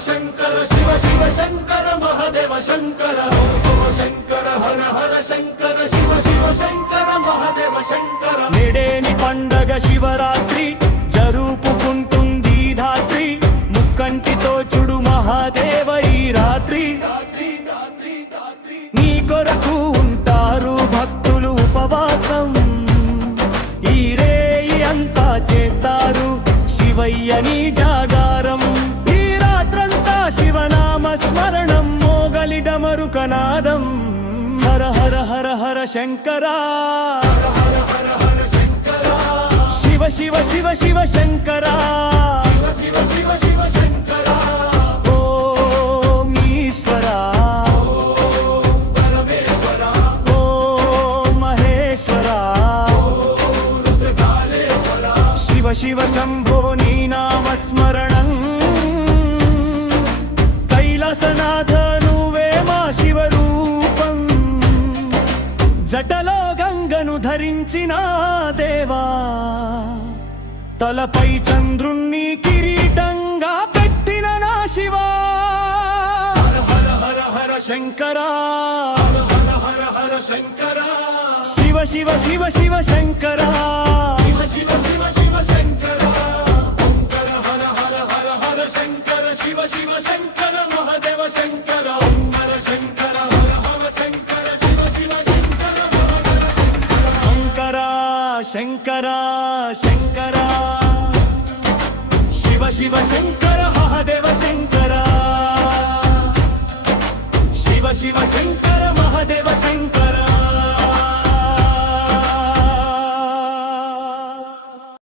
శంకర శివ శివ శంకర మహాదేవ శంకర ఓ శంకర హర హర శంకర శివ శివ శంకర మహాదేవ శంకర నేడేని పండగ శివరాత్రి జరుపుకుంటుంది ధాత్రి ముక్కంటితో చూడు మహాదేవ ఈ రాత్రి నీ కొరకు ఉంటారు భక్తులు ఉపవాసం ఈ రేయి అంతా చేస్తారు శివయ్యని జాగారం ఈ రాత్రంతా శివనామ స్మరణం మోగలి డమరుకనాదం హర హర హర హర శంకరా శివ శివ శివ శివ శంకరా శివ శివ శివ శంకర ఓం ఈశ్వరా పరమేశ్వర ఓం మహేశ్వరా రుద్రకాళేశ్వర శివ శివ శంభో నీ నామస్మరణం కైలాసనాథ నువ్వే మా శివరూపం జటలో గంగను ధరించిన దేవా తలపై చంద్రుణ్ణి కిరీటంగా పెట్టిన నా శివా హర హర హర హర శంకరా హర హర హర శంకర శివ శివ శివ శివ శంకరా శివ శివ శివ శివ శంకర ఓంకర హర హర హర హర శంకర శివ శివ శంకర మహాదేవ శంకర ఓంకర శంకర హర హర శంకర శివ శివ శంకర శంకరా శంకరా శంకరా శివ శివ శంకర మహాదేవ శంకరా శివ శివ శంకర మహాదేవ శంకరా